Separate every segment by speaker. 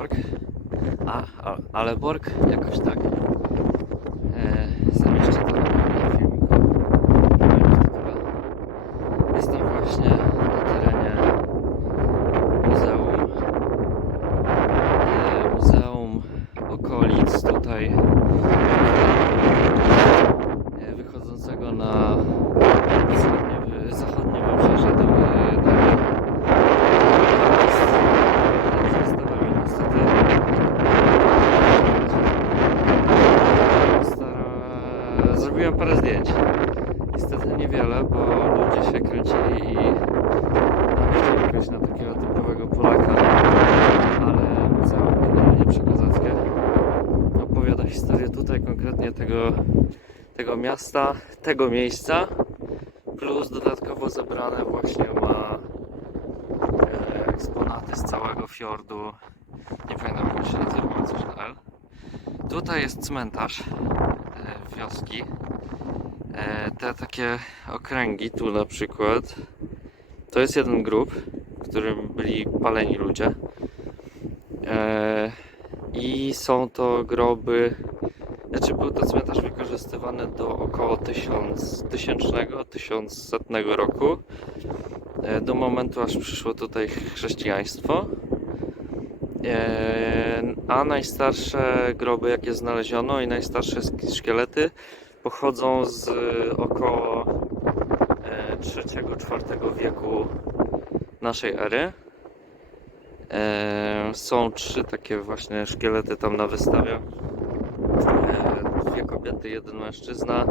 Speaker 1: Borg. A, a ale Borg jakoś tak. E, zamieszczę to na pewno w filmiku. Powiem w tytule. Jestem właśnie na terenie muzeum. E, muzeum okolic tutaj e, wychodzącego na zachodnie, wy- zachodnie wybrzeże do, do Zostawiam niestety Stara... Zrobiłem parę zdjęć. Niestety niewiele, bo ludzie się kręcili i chcieli jakoś na takiego typowego Polaka. Ale muzeum generalnie przekozackie. Opowiada historię tutaj konkretnie tego, tego miasta, tego miejsca. Plus dodatkowo zebrane właśnie ma e, eksponaty z całego fiordu. Nie pamiętam jak się nazywa, coś na L. Tutaj jest cmentarz e, wioski. E, te takie okręgi tu na przykład. To jest jeden grób, w którym byli paleni ludzie. E, I są to groby. Znaczy był to cmentarz wykorzystywany do około 1000, 1000, 1100 roku. E, do momentu aż przyszło tutaj chrześcijaństwo. A najstarsze groby, jakie znaleziono, i najstarsze szkielety pochodzą z około III-IV wieku naszej ery. E, Są trzy takie właśnie szkielety tam na wystawie. E, Dwie kobiety, jeden mężczyzna.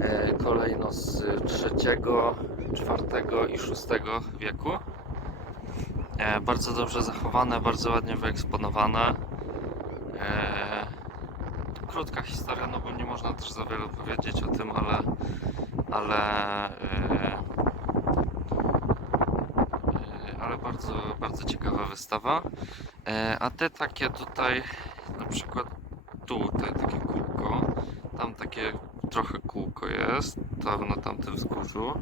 Speaker 1: E, Kolejno z III, IV i VI wieku. E, bardzo dobrze zachowane, bardzo ładnie wyeksponowane. Krótka historia, no bo nie można też za wiele powiedzieć o tym, ale, ale, e, ale bardzo, bardzo ciekawa wystawa. E, a te takie tutaj, na przykład tutaj takie kółko, tam takie trochę kółko jest, tam na tamtym wzgórzu.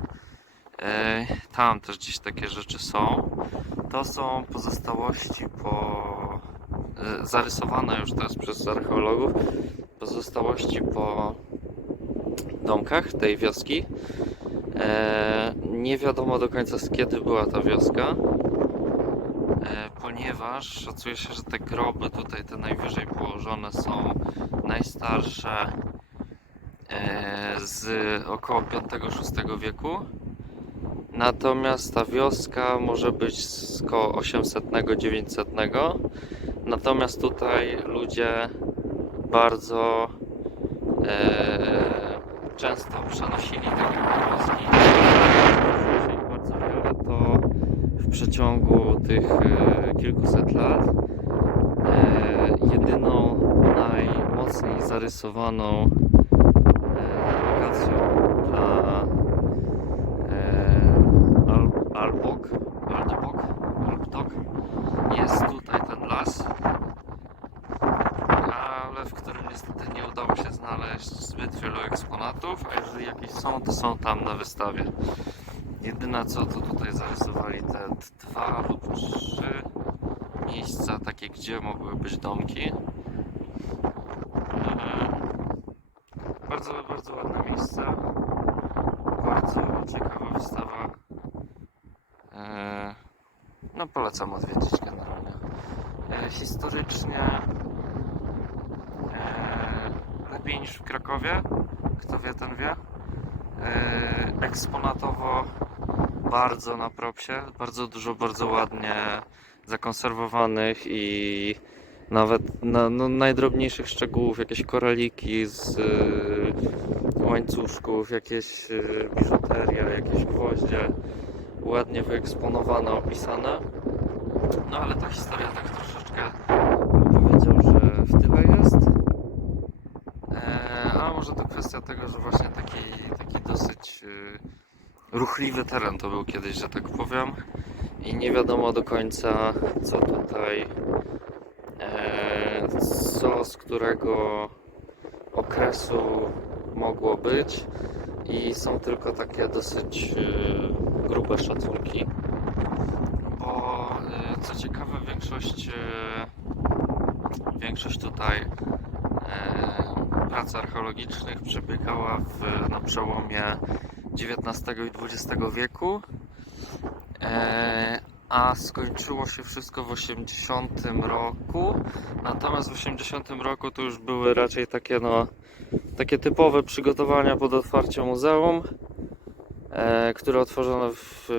Speaker 1: E, tam też gdzieś takie rzeczy są. To są pozostałości po e, zarysowane już teraz przez archeologów pozostałości po domkach tej wioski. E, nie wiadomo do końca z kiedy była ta wioska, e, ponieważ szacuje się, że te groby tutaj, te najwyżej położone są najstarsze e, z około 5-6 wieku. Natomiast ta wioska może być z koło 800-900. Natomiast tutaj ludzie bardzo e, często przenosili takie wioski. Przenosili bardzo wiele to w przeciągu tych e, kilkuset lat. E, jedyną najmocniej zarysowaną e, lokacją dla e, Al, Albok, Altbok, Alptok jest tutaj ten las, ale w którym niestety nie udało się znaleźć zbyt wielu eksponatów, a jeżeli jakieś są, to są tam na wystawie. Jedyne co to tutaj zarysowali te dwa lub trzy miejsca takie, gdzie mogły być domki. E, Bardzo, bardzo ładne miejsce. Bardzo ciekawa wystawa. E, No polecam odwiedzić generalnie. E, Historycznie lepiej niż w Krakowie. Kto wie, ten wie. E, Eksponatowo bardzo na propsie. Bardzo dużo, bardzo ładnie zakonserwowanych i nawet na, no, najdrobniejszych szczegółów, jakieś koraliki z y, łańcuszków, jakieś y, biżuteria, jakieś gwoździe ładnie wyeksponowane, opisane. No ale ta historia tak troszeczkę powiedział, że w tyle jest. E, a może to kwestia tego, że właśnie taki, taki dosyć y, ruchliwy teren to był kiedyś, że tak powiem. I nie wiadomo do końca, co tutaj, e, co z którego okresu mogło być. I są tylko takie dosyć e, grube szacunki. Bo e, co ciekawe, większość większość tutaj prac archeologicznych przebiegała w, na przełomie XIX i XX wieku, e, a skończyło się wszystko w 80 roku. Natomiast w 80 roku to już były raczej takie no takie typowe przygotowania pod otwarcie muzeum, e, które otworzono w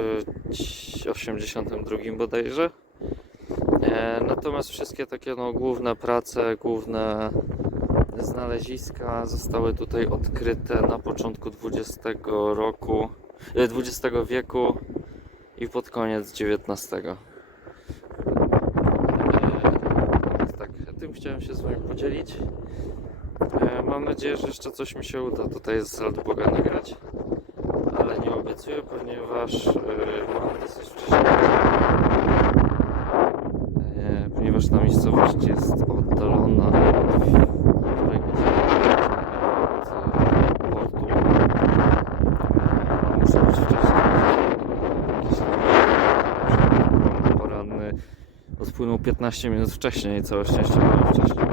Speaker 1: e, 82 bodajże. E, natomiast wszystkie takie no, główne prace, główne znaleziska zostały tutaj odkryte na początku XX roku, e, XX wieku i pod koniec XIX. E, więc tak, tym chciałem się z Wami podzielić. E, Mam nadzieję, że jeszcze coś mi się uda tutaj z Radboga nagrać, ale nie obiecuję, ponieważ e, mam dosyć wcześnie. E, Ponieważ ta miejscowość jest oddalona od któregoś od portu. E, Muszę być wcześniej. Jakiś tam poranny odpłynął 15 minut wcześniej, całe szczęście byłem wcześniej.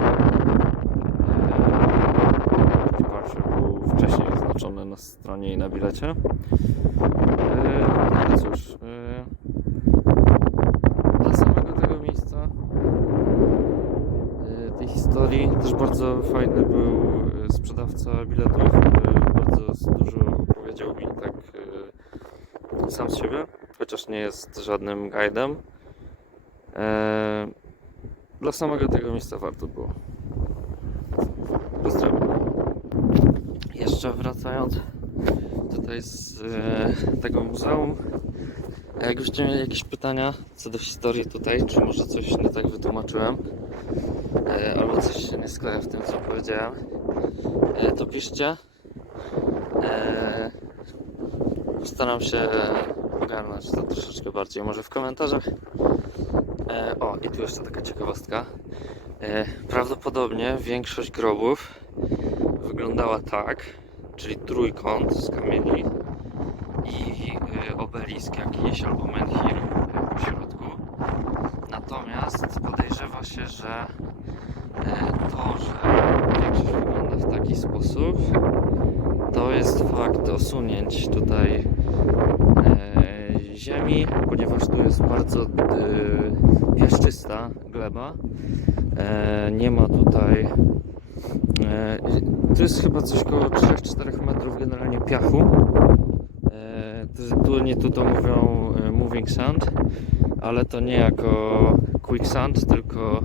Speaker 1: Departure był wcześniej oznaczony na stronie i na bilecie. Eee, No cóż, eee, dla samego tego miejsca, eee, tej historii, też bardzo fajny był e, sprzedawca biletów. Bardzo dużo opowiedział mi tak sam z siebie, chociaż nie jest żadnym guidem. Eee, Dla samego tego miejsca warto było. Pozdrawiam. Jeszcze wracając tutaj z e, tego muzeum. A Jak mieli jakieś pytania co do historii tutaj, czy może coś nie tak wytłumaczyłem, e, albo coś się nie skleja w tym, co powiedziałem, e, to piszcie. E, Postaram się ogarnąć to troszeczkę bardziej, może w komentarzach. E, o, i tu jeszcze taka ciekawostka. E, prawdopodobnie większość grobów wyglądała tak, czyli trójkąt z kamieni i e, obelisk jakiś albo menhir po środku. Natomiast podejrzewa się, że e, to, że większość wygląda w taki sposób, to jest fakt osunięć tutaj e, ziemi, ponieważ tu jest bardzo e, piaszczysta gleba. E, nie ma tutaj. E, to jest chyba coś koło 3-4 metrów generalnie piachu. E, tu nie tu to mówią moving sand, ale to nie jako quicksand, tylko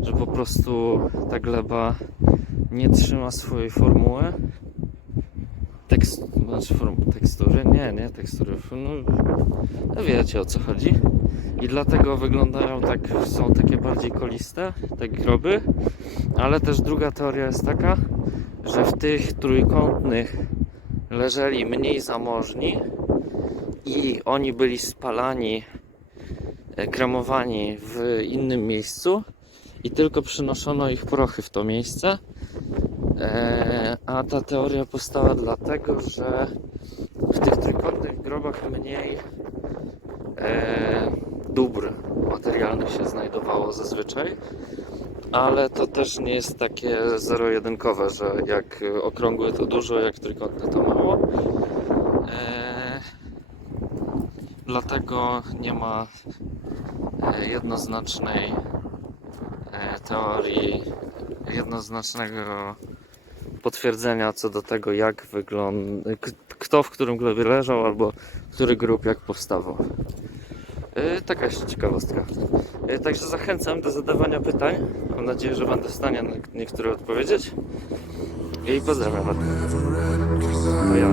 Speaker 1: że po prostu ta gleba nie trzyma swojej formuły. Tekst, znaczy tekstury? Nie, nie tekstury. No, no wiecie o co chodzi. I dlatego wyglądają tak, są takie bardziej koliste, te groby. Ale też druga teoria jest taka, że w tych trójkątnych leżeli mniej zamożni i oni byli spalani, e, kremowani w innym miejscu i tylko przynoszono ich prochy w to miejsce. E, a ta teoria powstała dlatego, że w tych trójkątnych grobach mniej e, dóbr materialnych się znajdowało zazwyczaj, ale to też nie jest takie zero-jedynkowe, że jak okrągłe to dużo, jak trójkątne to mało. E, dlatego nie ma jednoznacznej teorii, jednoznacznego potwierdzenia co do tego, jak wygląda, kto w którym glebie leżał, albo który grób jak powstawał. E, Taka jeszcze ciekawostka. E, Także zachęcam do zadawania pytań. Mam nadzieję, że będę w stanie na niektóre odpowiedzieć. I pozdrawiam. To ja.